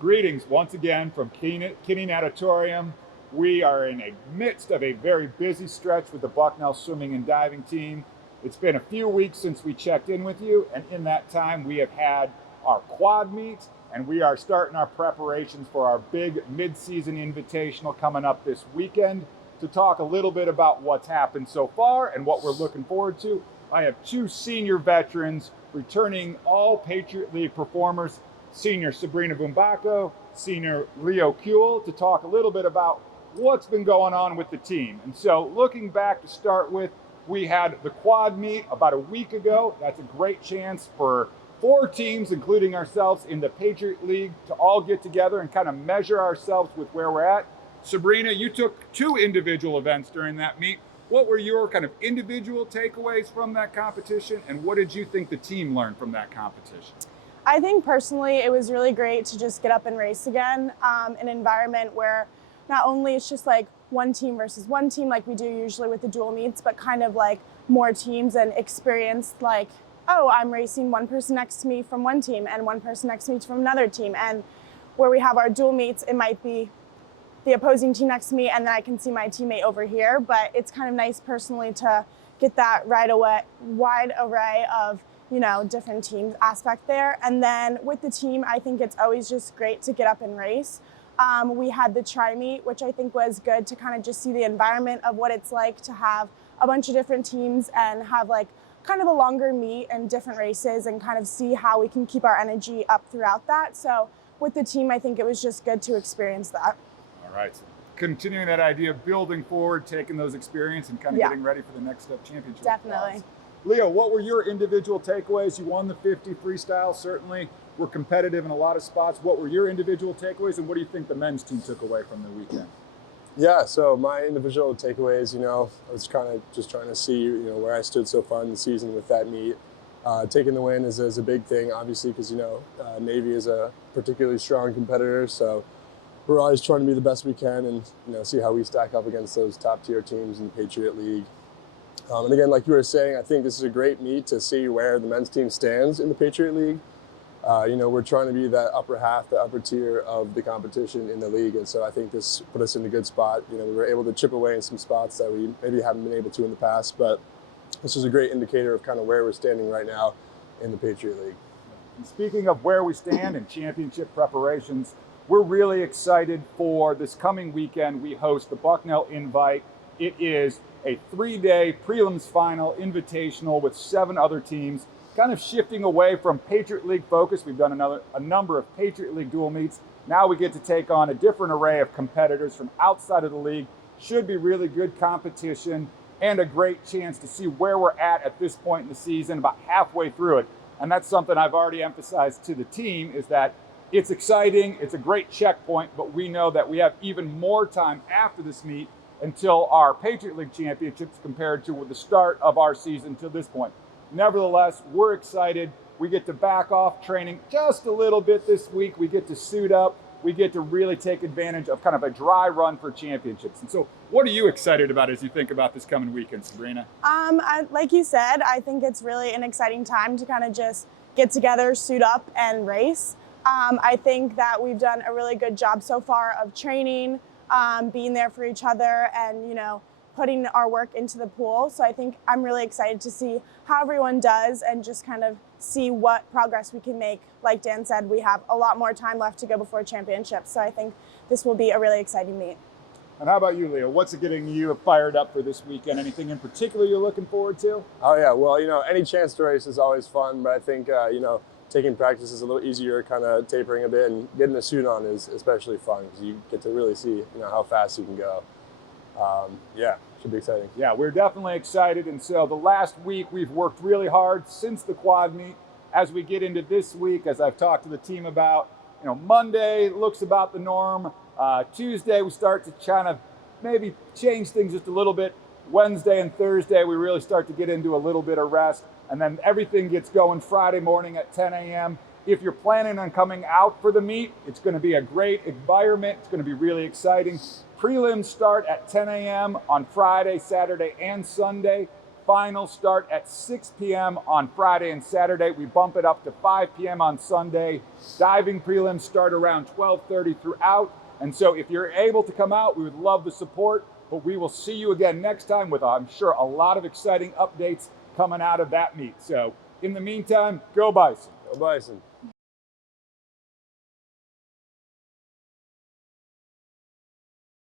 Greetings once again from Kinney Natatorium. We are in the midst of a very busy stretch with the Bucknell swimming and diving team. It's been a few weeks since we checked in with you, and in that time we have had our quad meet, and we are starting our preparations for our big mid-season invitational coming up this weekend. To talk a little bit about what's happened so far and what we're looking forward to, I have two senior veterans returning all Patriot League performers, Senior Sabrina Bumbaco, Senior Leo Kuehl, to talk a little bit about what's been going on with the team. And so looking back to start with, we had the quad meet about a week ago. That's a great chance for 4 teams, including ourselves in the Patriot League, to all get together and kind of measure ourselves with where we're at. Sabrina, you took 2 individual events during that meet. What were your kind of individual takeaways from that competition, and what did you think the team learned from that competition? I think personally it was really great to just get up and race again, an environment where not only it's just like one team versus one team like we do usually with the dual meets, but kind of like more teams and experience like, oh, I'm racing one person next to me from one team and one person next to me from another team. And where we have our dual meets, it might be the opposing team next to me and then I can see my teammate over here. But it's kind of nice personally to get that wide array of different teams aspect there. And then with the team, I think it's always just great to get up and race. We had the tri-meet, which I think was good to kind of just see the environment of what it's like to have a bunch of different teams and have like kind of a longer meet and different races and kind of see how we can keep our energy up throughout that. So with the team, I think it was just good to experience that. All right. So continuing that idea of building forward, taking those experiences and kind of getting ready for the next step championship. Definitely. Leo, what were your individual takeaways? You won the 50 freestyle, certainly were competitive in a lot of spots. What were your individual takeaways, and what do you think the men's team took away from the weekend? Yeah, so my individual takeaways, I was kind of just trying to see, where I stood so far in the season with that meet. Taking the win is a big thing, obviously, because, Navy is a particularly strong competitor, so we're always trying to be the best we can and, see how we stack up against those top-tier teams in the Patriot League. And again, like you were saying, I think this is a great meet to see where the men's team stands in the Patriot League. We're trying to be that upper half, the upper tier of the competition in the league. And so I think this put us in a good spot. We were able to chip away in some spots that we maybe haven't been able to in the past. But this is a great indicator of kind of where we're standing right now in the Patriot League. And speaking of where we stand in championship preparations, we're really excited for this coming weekend. We host the Bucknell Invite. It is a 3-day prelims final invitational with 7 other teams, kind of shifting away from Patriot League focus. We've done a number of Patriot League dual meets. Now we get to take on a different array of competitors from outside of the league. Should be really good competition and a great chance to see where we're at this point in the season, about halfway through it. And that's something I've already emphasized to the team, is that it's exciting, it's a great checkpoint, but we know that we have even more time after this meet until our Patriot League championships compared to the start of our season to this point. Nevertheless, we're excited. We get to back off training just a little bit this week. We get to suit up. We get to really take advantage of kind of a dry run for championships. And so what are you excited about as you think about this coming weekend, Sabrina? Like you said, I think it's really an exciting time to kind of just get together, suit up, and race. I think that we've done a really good job so far of training, being there for each other and, putting our work into the pool. So I think I'm really excited to see how everyone does and just kind of see what progress we can make. Like Dan said, we have a lot more time left to go before championships. So I think this will be a really exciting meet. And how about you, Leo? What's getting you fired up for this weekend? Anything in particular you're looking forward to? Oh yeah, well, any chance to race is always fun, but I think, taking practice is a little easier, kind of tapering a bit, and getting a suit on is especially fun because you get to really see, how fast you can go. Should be exciting. Yeah, we're definitely excited. And so the last week we've worked really hard since the quad meet. As we get into this week, as I've talked to the team about, Monday looks about the norm. Tuesday we start to kind of maybe change things just a little bit. Wednesday and Thursday we really start to get into a little bit of rest. And then everything gets going Friday morning at 10 a.m. If you're planning on coming out for the meet, it's going to be a great environment. It's going to be really exciting. Prelims start at 10 a.m. on Friday, Saturday, and Sunday. finals start at 6 p.m. on Friday and Saturday. We bump it up to 5 p.m. on Sunday. Diving prelims start around 12:30 throughout. And so if you're able to come out, we would love the support. But we will see you again next time with, I'm sure, a lot of exciting updates coming out of that meet. So in the meantime, go Bison. Go Bison.